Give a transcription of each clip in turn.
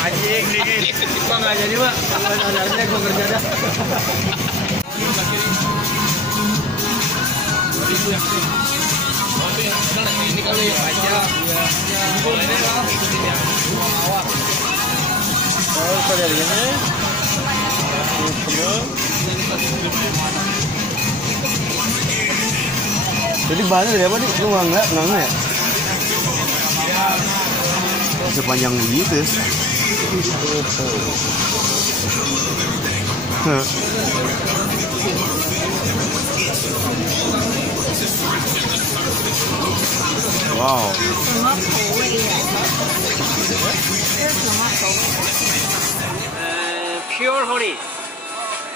Anjing dingin. Gua nggak jadi Pak. Sebenarnya gua kerja dah. Ini kalau yang aja, boleh deh lah. Ikutin yang awak. Oh, pada ini. Jadi bahannya dari apa nih? Lu nggak ya? Sepanjang begitu ya? Wow. Pure honey,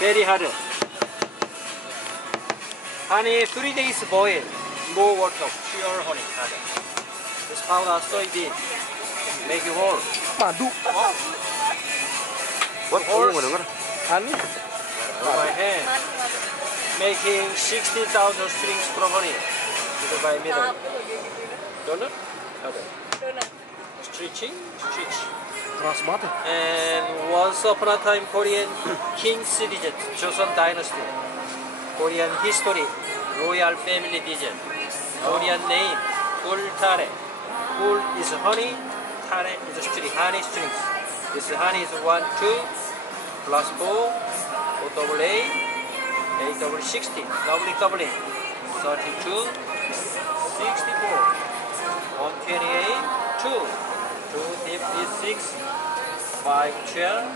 very hard. Honey 3 days boil, more water, pure honey hard. This powder soybean, make it whole. Madu. What? Honey. My hand, making 60,000 strings from honey. Itu by middle. Donut? Donut. Stretch. Keras banget. And once upon a time Korean king citizen, Joseon dynasty. Korean history, royal family legend. Korean name, Gul Tare. Gul is honey, Tare is string, honey strings. This honey is 1, 2, plus 4, O double A, A double 60, double A, 32, 64, 128, 2, 256, 512,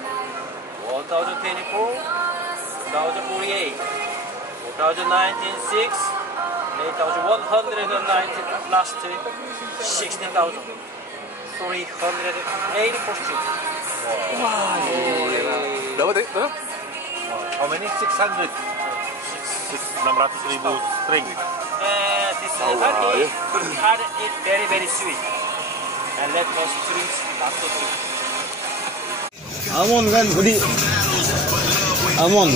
1024, 1048, 4096, 8190, last 16,000, 384 street. Wow. Dapat ya? How many? 600. 600,000 string. This honey is very, very sweet. And let us drink not so sweet. Almond kan, Budi. Almond.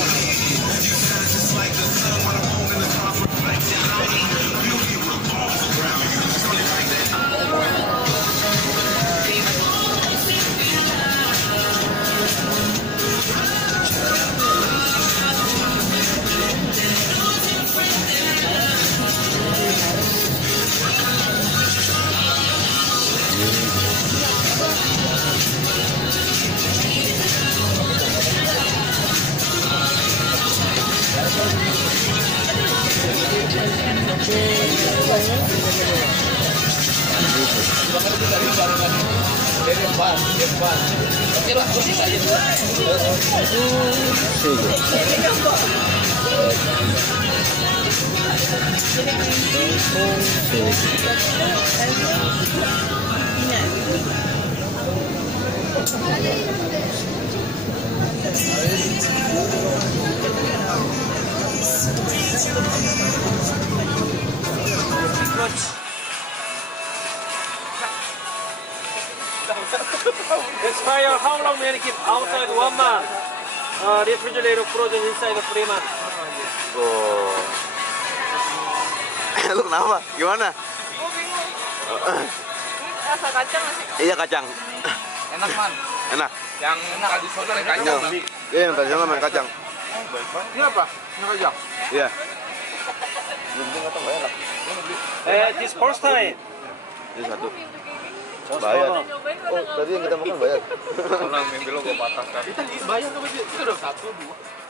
Expire how long may I keep outside 1 month? Refrigerator frozen inside 3 months. Oh. Lu kenapa? Gimana? Oh bingung. Rasa kacang nggak sih? Iya kacang. Enak man. Enak. Yang tradisional yang kacang. Iya yang tradisional main kacang. Ini apa? Ini kacang. Iya. Belum nggak tahu enak. This first time. Ini satu. Bayar. Oh tadi yang kita makan bayar. Tenang, mimpi lo gue patahkan. Kita bayar apa sih? Itu udah 1, 2.